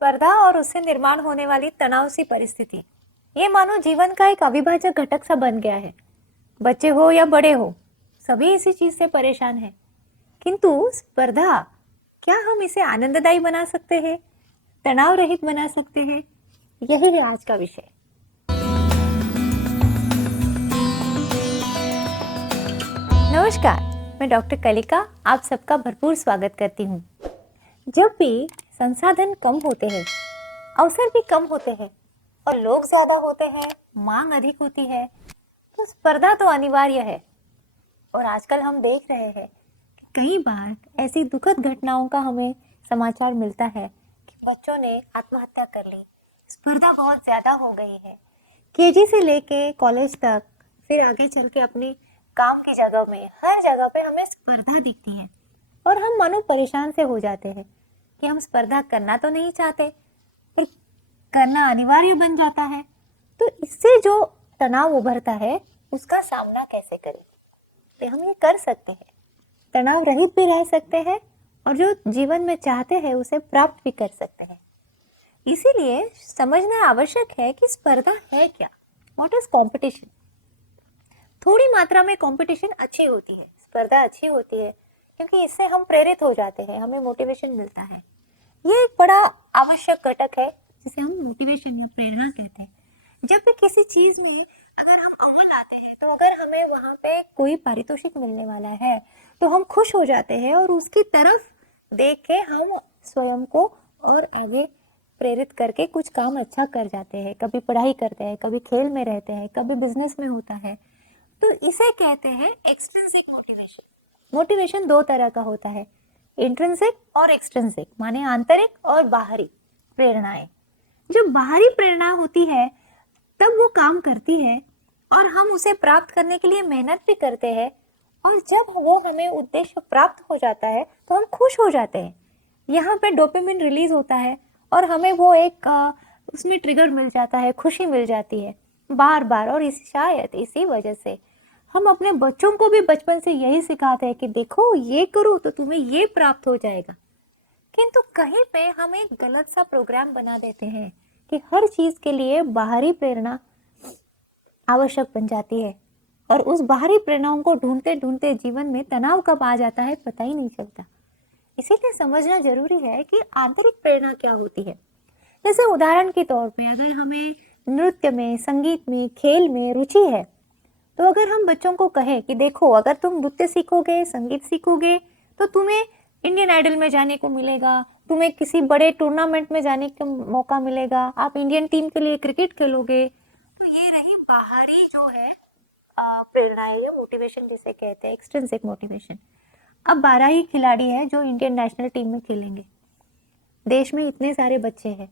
स्पर्धा और उससे निर्माण होने वाली तनाव सी परिस्थिति, ये मानो जीवन का एक अविभाज्य घटक सा बन गया है। बच्चे हो या बड़े हो, सभी इसी चीज से परेशान हैं। किंतु स्पर्धा, क्या हम इसे आनंददायी बना सकते हैं, तनाव रहित बना सकते हैं? यही है आज का विषय। नमस्कार, मैं डॉक्टर कलिका आप सबका भरपूर स्वागत करती हूँ। जब भी संसाधन कम होते हैं, अवसर भी कम होते हैं और लोग ज्यादा होते हैं, मांग अधिक होती है, तो स्पर्धा तो अनिवार्य है। और आजकल हम देख रहे हैं कि कई बार ऐसी दुखद घटनाओं का हमें समाचार मिलता है कि बच्चों ने आत्महत्या कर ली। स्पर्धा बहुत ज्यादा हो गई है, केजी से लेके कॉलेज तक, फिर आगे चल के अपनी काम की जगह में, हर जगह पे हमें स्पर्धा दिखती है और हम मानो परेशान से हो जाते हैं कि हम स्पर्धा करना तो नहीं चाहते, पर करना अनिवार्य बन जाता है। तो इससे जो तनाव उभरता है, उसका सामना कैसे करें? तो हम ये कर सकते हैं, तनाव रहित भी रह सकते हैं और जो जीवन में चाहते हैं उसे प्राप्त भी कर सकते हैं। इसीलिए समझना आवश्यक है कि स्पर्धा है क्या। What is competition? थोड़ी मात्रा में कंपटीशन अच्छी होती है, स्पर्धा अच्छी होती है, क्योंकि इससे हम प्रेरित हो जाते हैं, हमें मोटिवेशन मिलता है। ये एक बड़ा आवश्यक घटक है जिसे हम मोटिवेशन या प्रेरणा कहते हैं। जब भी किसी चीज में अगर हम अव्वल आते हैं, तो अगर हमें वहां पे कोई पारितोषिक मिलने वाला है तो हम खुश हो जाते हैं और उसकी तरफ देख के हम स्वयं को और आगे प्रेरित करके कुछ काम अच्छा कर जाते हैं। कभी पढ़ाई करते हैं, कभी खेल में रहते हैं, कभी बिजनेस में होता है। तो इसे कहते हैं एक्सट्रिंसिक मोटिवेशन। मोटिवेशन दो तरह का होता है, इंट्रिंसिक और एक्सट्रिंसिक, माने आंतरिक और बाहरी प्रेरणाएं। जो बाहरी प्रेरणा होती है तब वो काम करती है और हम उसे प्राप्त करने के लिए मेहनत भी करते हैं, और जब वो हमें उद्देश्य प्राप्त हो जाता है तो हम खुश हो जाते हैं। यहाँ पे डोपामिन रिलीज होता है और हमें वो एक उसमें ट्रिगर मिल जाता है, खुशी मिल जाती है बार बार। और शायद इसी वजह से हम अपने बच्चों को भी बचपन से यही सिखाते हैं कि देखो ये करो तो तुम्हें ये प्राप्त हो जाएगा। किंतु कहीं पे हम एक गलत सा प्रोग्राम बना देते हैं कि हर चीज के लिए बाहरी प्रेरणा आवश्यक बन जाती है, और उस बाहरी प्रेरणाओं को ढूंढते ढूंढते जीवन में तनाव कब आ जाता है पता ही नहीं चलता। इसीलिए समझना जरूरी है कि आंतरिक प्रेरणा क्या होती है। जैसे उदाहरण के तौर पे अगर हमें नृत्य में, संगीत में, खेल में रुचि है, तो अगर हम बच्चों को कहें कि देखो अगर तुम नृत्य सीखोगे, संगीत सीखोगे, तो तुम्हें इंडियन आइडल में जाने को मिलेगा, तुम्हें किसी बड़े टूर्नामेंट में जाने का मौका मिलेगा, आप इंडियन टीम के लिए क्रिकेट खेलोगे। तो ये रही बाहरी जो है प्रेरणा है या मोटिवेशन, जिसे कहते हैं एक्सट्रिंसिक मोटिवेशन। अब 12 ही खिलाड़ी है जो इंडियन नेशनल टीम में खेलेंगे। देश में इतने सारे बच्चे हैं,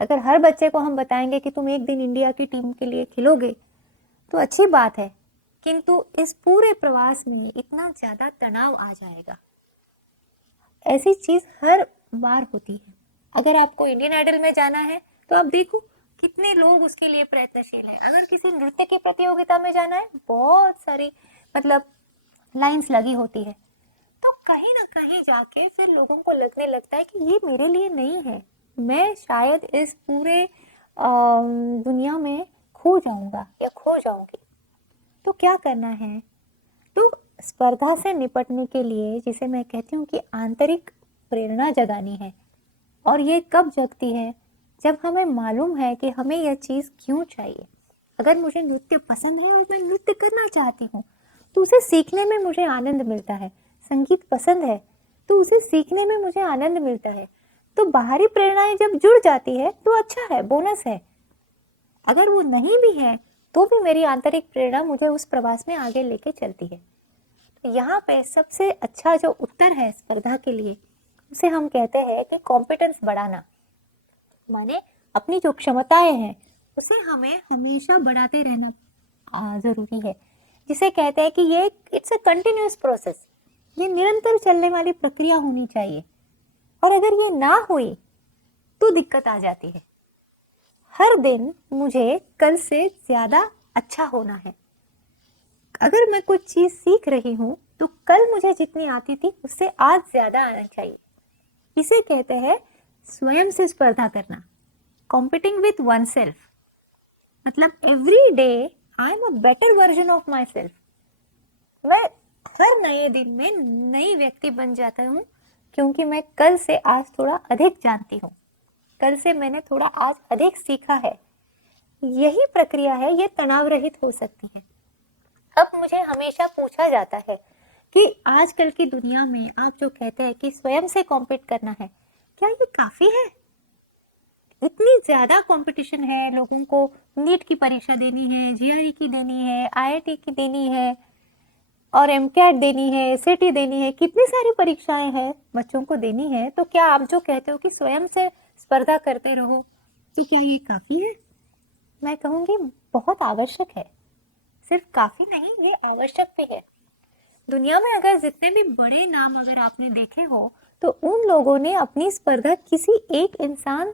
अगर हर बच्चे को हम बताएंगे कि तुम एक दिन इंडिया की टीम के लिए खेलोगे तो अच्छी बात है, किंतु इस पूरे प्रवास में इतना ज्यादा तनाव आ जाएगा। ऐसी चीज हर बार होती है। अगर आपको इंडियन आइडल में जाना है तो आप देखो कितने लोग उसके लिए प्रयत्नशील हैं। अगर किसी नृत्य की प्रतियोगिता में जाना है, बहुत सारी लाइंस लगी होती है। तो कहीं ना कहीं जाके फिर लोगों को लगने लगता है कि ये मेरे लिए नहीं है, मैं शायद इस पूरे दुनिया में खो जाऊंगा या खो जाऊंगी। तो क्या करना है? तो स्पर्धा से निपटने के लिए, जिसे मैं कहती हूँ कि आंतरिक प्रेरणा जगानी है, और ये कब जगती है? जब हमें मालूम है कि हमें यह चीज क्यों चाहिए। अगर मुझे नृत्य पसंद है और मैं नृत्य करना चाहती हूँ, तो उसे सीखने में मुझे आनंद मिलता है। संगीत पसंद है तो उसे सीखने में मुझे आनंद मिलता है। तो बाहरी प्रेरणाएं जब जुड़ जाती है तो अच्छा है, बोनस है। अगर वो नहीं भी है तो भी मेरी आंतरिक प्रेरणा मुझे उस प्रवास में आगे लेके चलती है। तो यहाँ पे सबसे अच्छा जो उत्तर है स्पर्धा के लिए, उसे हम कहते हैं कि कॉम्पिटेंस बढ़ाना। माने अपनी जो क्षमताएं हैं उसे हमें हमेशा बढ़ाते रहना जरूरी है। जिसे कहते हैं कि ये इट्स अ कंटिन्यूअस प्रोसेस, ये निरंतर चलने वाली प्रक्रिया होनी चाहिए। और अगर ये ना हुई तो दिक्कत आ जाती है। हर दिन मुझे कल से ज्यादा अच्छा होना है। अगर मैं कुछ चीज सीख रही हूँ तो कल मुझे जितनी आती थी उससे आज ज्यादा आना चाहिए। इसे कहते हैं स्वयं से स्पर्धा करना, कॉम्पिटिंग विथ वन सेल्फ, मतलब every day I am a better version of my self. मैं हर नए दिन में नई व्यक्ति बन जाता हूँ, क्योंकि मैं कल से आज थोड़ा अधिक जानती हूँ, कल से मैंने थोड़ा आज अधिक सीखा है। यही प्रक्रिया है, ये तनाव रहित हो सकती है। अब मुझे हमेशा पूछा जाता है कि आजकल की दुनिया में आप जो कहते हैं कि स्वयं से कॉम्पीट करना है, क्या ये काफी है? इतनी ज्यादा कंपटीशन है, लोगों को नीट की परीक्षा देनी है, जीआरई की देनी है, आईआईटी की देनी है और एमकैट देनी है, एसएटी देनी है, कितनी सारी परीक्षाएं हैं बच्चों को देनी है। तो क्या आप जो कहते हो कि स्वयं से स्पर्धा करते रहो, तो क्या ये काफी है? मैं कहूंगी बहुत आवश्यक है। सिर्फ काफी नहीं, ये आवश्यक भी है। दुनिया में अगर जितने भी बड़े नाम अगर आपने देखे हो, तो उन लोगों ने अपनी स्पर्धा किसी एक इंसान,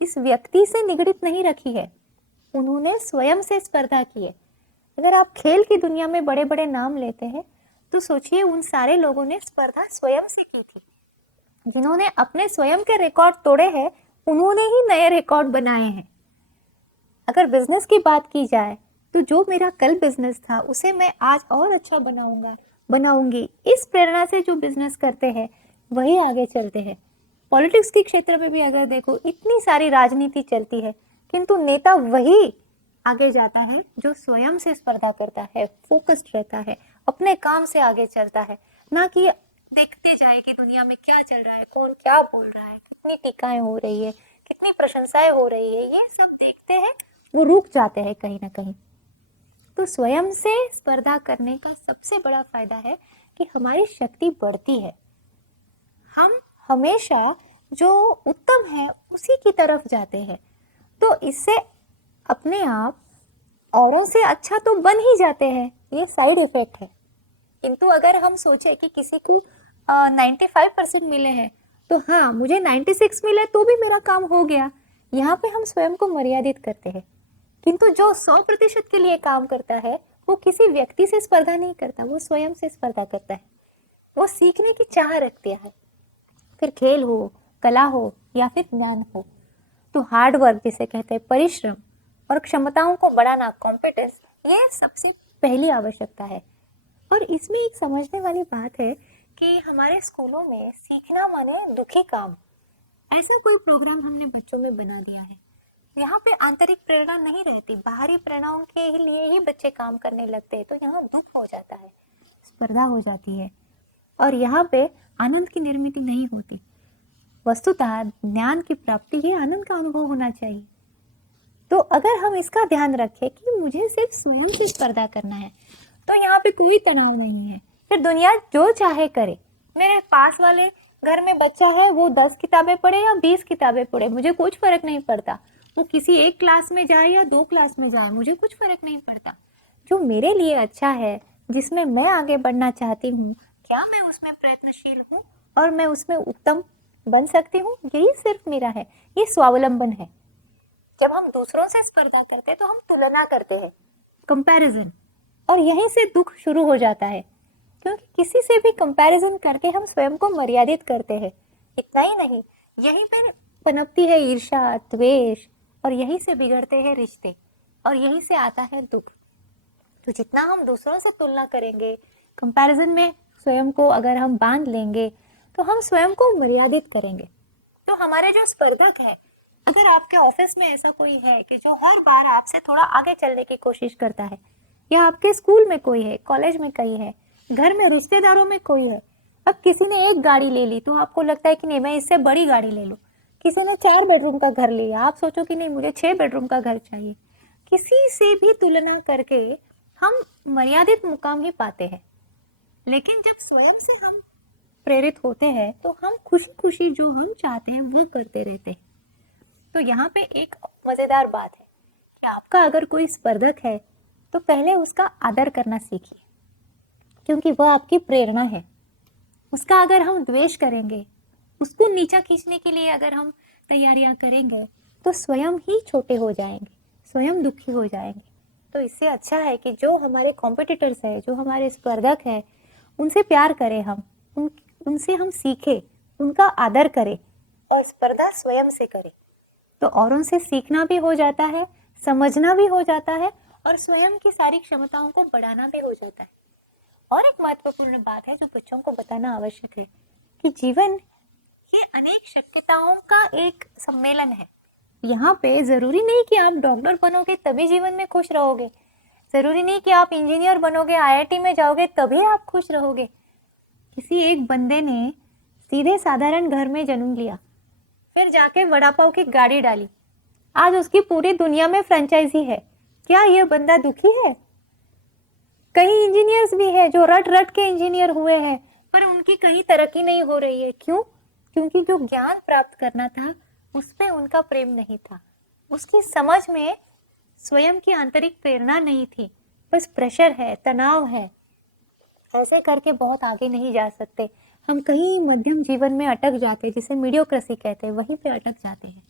इस व्यक्ति से निगड़ित नहीं रखी है, उन्होंने स्वयं से स्पर्धा की है। अगर आप खेल की दुनिया में बड़े बड़े नाम लेते हैं, तो सोचिए उन सारे लोगों ने स्पर्धा स्वयं से की थी। जिन्होंने अपने स्वयं के रिकॉर्ड तोड़े हैं, उन्होंने ही नए रिकॉर्ड बनाए हैं। अगर बिजनेस की बात की जाए, तो जो मेरा कल बिजनेस था उसे मैं आज और अच्छा बनाऊंगी। इस प्रेरणा से जो बिजनेस करते हैं वही आगे चलते हैं। पॉलिटिक्स के क्षेत्र में भी अगर देखो, इतनी सारी राजनीति चलती है, किंतु नेता वही आगे जाता है जो स्वयं से स्पर्धा करता है, फोकस्ड रहता है, अपने काम से आगे चलता है, ना कि देखते जाए कि दुनिया में क्या चल रहा है, कौन क्या बोल रहा है, कितनी टीकाएं हो रही है, कितनी प्रशंसाएं हो रही है। ये सब देखते हैं, वो रुक जाते हैं कहीं ना कहीं। तो स्वयं से स्पर्धा करने का सबसे बड़ा फायदा है कि हमारी शक्ति बढ़ती है। हम हमेशा जो उत्तम है उसी की तरफ जाते हैं, तो इससे अपने आप औरों से अच्छा तो बन ही जाते हैं। ये साइड इफेक्ट है। किंतु अगर हम सोचे कि किसी को 95% मिले हैं, तो हाँ मुझे 96 मिले तो भी मेरा काम हो गया, यहाँ पे हम स्वयं को मर्यादित करते हैं। किंतु जो 100% के लिए काम करता है, वो किसी व्यक्ति से स्पर्धा नहीं करता, वो स्वयं से स्पर्धा करता है। वो सीखने की चाह रखती है, फिर खेल हो, कला हो या फिर ज्ञान हो। तो हार्ड वर्क जिसे कहते हैं, परिश्रम और क्षमताओं को बढ़ाना, कॉम्पिटेंस, ये सबसे पहली आवश्यकता है। और इसमें एक समझने वाली बात है कि हमारे स्कूलों में सीखना माने दुखी काम, ऐसा कोई प्रोग्राम हमने बच्चों में बना दिया है। यहाँ पे आंतरिक प्रेरणा नहीं रहती, बाहरी प्रेरणाओं के लिए ही बच्चे काम करने लगते हैं, तो यहाँ दुख हो जाता है, स्पर्धा हो जाती है, और यहाँ पे आनंद की निर्मित नहीं होती। वस्तुतः ज्ञान की प्राप्ति ही आनंद का अनुभव होना चाहिए। तो अगर हम इसका ध्यान रखें कि मुझे सिर्फ स्वयं से स्पर्धा करना है, तो यहाँ पे कोई तनाव नहीं है, फिर दुनिया जो चाहे करे। मेरे पास वाले घर में बच्चा है, वो 10 किताबें पढ़े या 20 किताबें पढ़े, मुझे कुछ फर्क नहीं पड़ता। वो किसी एक क्लास में जाए या 2 क्लास में जाए, मुझे कुछ फर्क नहीं पड़ता। जो मेरे लिए अच्छा है, जिसमें मैं आगे बढ़ना चाहती हूँ, क्या मैं उसमें प्रयत्नशील हूँ और मैं उसमें उत्तम बन सकती हूँ, यही सिर्फ मेरा है। ये स्वावलंबन है। जब हम दूसरों से स्पर्धा करते हैं, तो हम तुलना करते हैं, कंपैरिजन, और यहीं से दुख शुरू हो जाता है, क्योंकि किसी से भी कंपैरिजन करके हम स्वयं को मर्यादित करते हैं। इतना ही नहीं, यहीं पर पनपती है ईर्ष्या, द्वेष, और यहीं से बिगड़ते हैं रिश्ते, और यहीं से आता है दुख। तो जितना हम दूसरों से तुलना करेंगे, कंपैरिजन में स्वयं को अगर हम बांध लेंगे, तो हम स्वयं को मर्यादित करेंगे। तो हमारे जो स्पर्धक है, अगर आपके ऑफिस में ऐसा कोई है कि जो हर बार आपसे थोड़ा आगे चलने की कोशिश करता है, या आपके स्कूल में कोई है, कॉलेज में कोई है, घर में रिश्तेदारों में कोई है, अब किसी ने एक गाड़ी ले ली तो आपको लगता है कि नहीं मैं इससे बड़ी गाड़ी ले लूं। किसी ने 4 बेडरूम का घर लिया, आप सोचो कि नहीं मुझे 6 बेडरूम का घर चाहिए। किसी से भी तुलना करके हम मर्यादित मुकाम ही पाते हैं। लेकिन जब स्वयं से हम प्रेरित होते हैं, तो हम खुशी खुशी जो हम चाहते हैं वो करते रहते हैं। तो यहाँ पे एक मजेदार बात है कि आपका अगर कोई स्पर्धक है, तो पहले उसका आदर करना सीखिए, क्योंकि वह आपकी प्रेरणा है। उसका अगर हम द्वेष करेंगे, उसको नीचा खींचने के लिए अगर हम तैयारियां करेंगे, तो स्वयं ही छोटे हो जाएंगे, स्वयं दुखी हो जाएंगे। तो इससे अच्छा है कि जो हमारे कॉम्पिटिटर्स है, जो हमारे स्पर्धक है, उनसे प्यार करें हम, उनसे हम सीखें, उनका आदर करें, और स्पर्धा स्वयं से करें, तो औरों से सीखना भी हो जाता है, समझना भी हो जाता है और स्वयं की सारी क्षमताओं को बढ़ाना भी हो जाता है। और एक महत्वपूर्ण बात है जो बच्चों को बताना आवश्यक है कि जीवन ये अनेक शक्यताओं का एक सम्मेलन है। यहाँ पे जरूरी नहीं कि आप डॉक्टर बनोगे तभी जीवन में खुश रहोगे, जरूरी नहीं कि आप इंजीनियर बनोगे, आईआईटी में जाओगे तभी आप खुश रहोगे। किसी एक बंदे ने सीधे साधारण घर में जन्म लिया, फिर जाके वड़ा पाव की गाड़ी डाली, आज उसकी पूरी दुनिया में फ्रेंचाइजी है। क्या यह बंदा दुखी है? कई इंजीनियर्स भी है जो रट रट के इंजीनियर हुए हैं पर उनकी कहीं तरक्की नहीं हो रही है। क्यों? क्योंकि जो ज्ञान प्राप्त करना था उस पे उनका प्रेम नहीं था, उसकी समझ में स्वयं की आंतरिक प्रेरणा नहीं थी, बस प्रेशर है, तनाव है। ऐसे करके बहुत आगे नहीं जा सकते, हम कहीं मध्यम जीवन में अटक जाते हैं, जिसे मीडियोक्रेसी कहते हैं, वहीं पे अटक जाते हैं।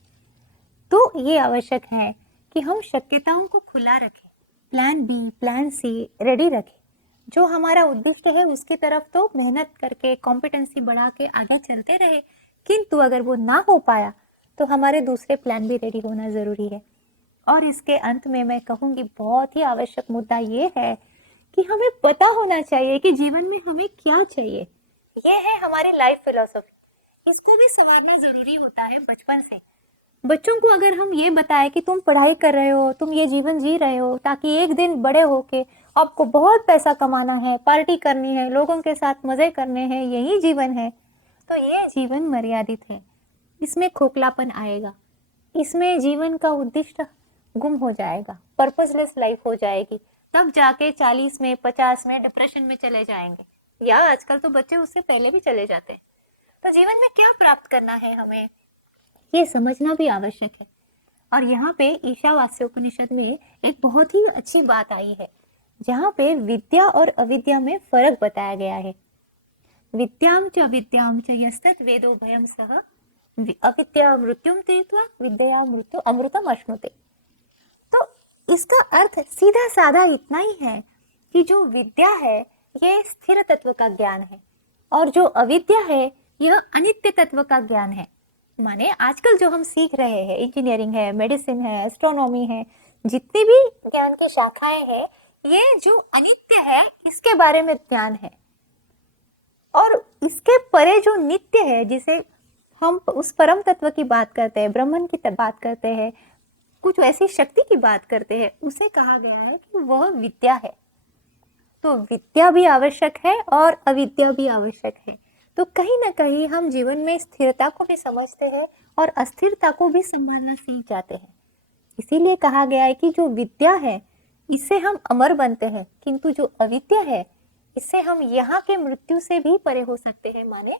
तो ये आवश्यक है कि हम शक्यताओं को खुला रखें, plan B, plan C ready रखें। जो हमारा उद्देश्य है उसकी तरफ तो मेहनत करके, कॉम्पिटेंसी बढ़ा के आगे चलते रहे, किंतु अगर वो ना हो पाया तो हमारे दूसरे प्लान भी रेडी होना जरूरी है। और इसके अंत में मैं कहूंगी बहुत ही आवश्यक मुद्दा ये है कि हमें पता होना चाहिए कि जीवन में हमें क्या चाहिए। ये है हमारी लाइफ फिलोसफी। इसको भी संवारना जरूरी होता है बचपन से। बच्चों को अगर हम ये बताएं कि तुम पढ़ाई कर रहे हो, तुम ये जीवन जी रहे हो ताकि एक दिन बड़े होके आपको बहुत पैसा कमाना है, पार्टी करनी है, लोगों के साथ मजे करने हैं, यही जीवन है, तो ये जीवन मर्यादित है, इसमें खोखलापन आएगा, इसमें जीवन का उद्देश्य गुम हो जाएगा, पर्पसलेस लाइफ हो जाएगी। तब जाके 40 में 50 में डिप्रेशन में चले जाएंगे, या आजकल तो बच्चे उससे पहले भी चले जाते हैं। तो जीवन में क्या प्राप्त करना है हमें ये समझना भी आवश्यक है। और यहाँ पे ईशावास्योपनिषद में एक बहुत ही अच्छी बात आई है, जहाँ पे विद्या और अविद्या में फर्क बताया गया है। विद्याम च अविद्याम च यस्तत् वेदो भयं सह अविद्या मृत्युम तीर्त्वा विद्या मृत्यु अमृतम अश्नुते। तो इसका अर्थ सीधा साधा इतना ही है कि जो विद्या है ये स्थिर तत्व का ज्ञान है और जो अविद्या है यह अनित्य तत्व का ज्ञान है। माने आजकल जो हम सीख रहे हैं, इंजीनियरिंग है, मेडिसिन है, एस्ट्रोनॉमी है, जितनी भी ज्ञान की शाखाएं हैं, ये जो अनित्य है इसके बारे में ज्ञान है। और इसके परे जो नित्य है, जिसे हम उस परम तत्व की बात करते हैं, ब्रह्मन की बात करते हैं, कुछ ऐसी शक्ति की बात करते हैं, उसे कहा गया है कि वह विद्या है। तो विद्या भी आवश्यक है और अविद्या भी आवश्यक है। तो कहीं ना कहीं हम जीवन में स्थिरता को भी समझते हैं और अस्थिरता को भी संभालना सीख जाते हैं। इसीलिए कहा गया है कि जो विद्या है इससे हम अमर बनते हैं, किंतु जो अविद्या है इससे हम यहाँ के मृत्यु से भी परे हो सकते हैं। माने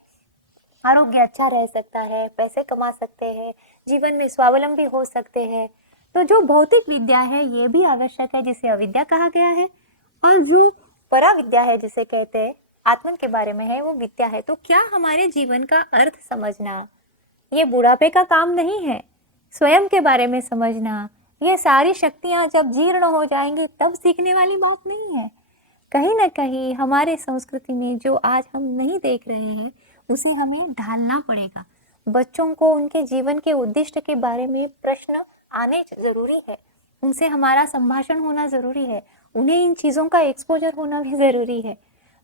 आरोग्य अच्छा रह सकता है, पैसे कमा सकते हैं, जीवन में स्वावलंबी हो सकते हैं। तो जो भौतिक विद्या है ये भी आवश्यक है, जिसे अविद्या कहा गया है, और जो पराविद्या है जिसे कहते हैं आत्मन के बारे में है, वो विद्या है। तो क्या हमारे जीवन का अर्थ समझना ये बुढ़ापे का काम नहीं है, स्वयं के बारे में समझना, ये सारी शक्तियां जब जीर्ण हो जाएंगी तब सीखने वाली बात नहीं है। कहीं ना कहीं हमारे संस्कृति में जो आज हम नहीं देख रहे हैं उसे हमें ढालना पड़ेगा। बच्चों को उनके जीवन के उद्देश्य के बारे में प्रश्न आने जरूरी है, उनसे हमारा संभाषण होना जरूरी है, उन्हें इन चीज़ों का एक्सपोजर होना भी जरूरी है।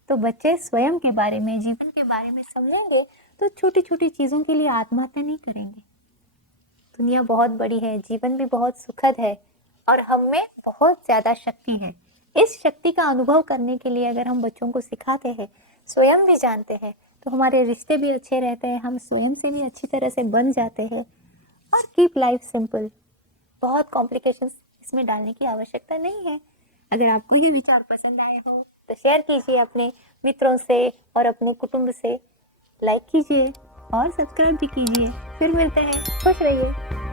तो बच्चे स्वयं के बारे में, जीवन के बारे में समझेंगे तो छोटी छोटी चीज़ों के लिए आत्महत्या नहीं करेंगे। दुनिया बहुत बड़ी है, जीवन भी बहुत सुखद है और हम में बहुत ज़्यादा शक्ति है। इस शक्ति का अनुभव करने के लिए अगर हम बच्चों को सिखाते हैं, स्वयं भी जानते हैं, तो हमारे रिश्ते भी अच्छे रहते हैं, हम स्वयं से भी अच्छी तरह से बन जाते हैं। और कीप लाइफ सिंपल, बहुत कॉम्प्लिकेशंस इसमें डालने की आवश्यकता नहीं है। अगर आपको ये विचार पसंद आए हो तो शेयर कीजिए अपने मित्रों से और अपने कुटुंब से, लाइक कीजिए और सब्सक्राइब भी कीजिए। फिर मिलते हैं, खुश रहिए।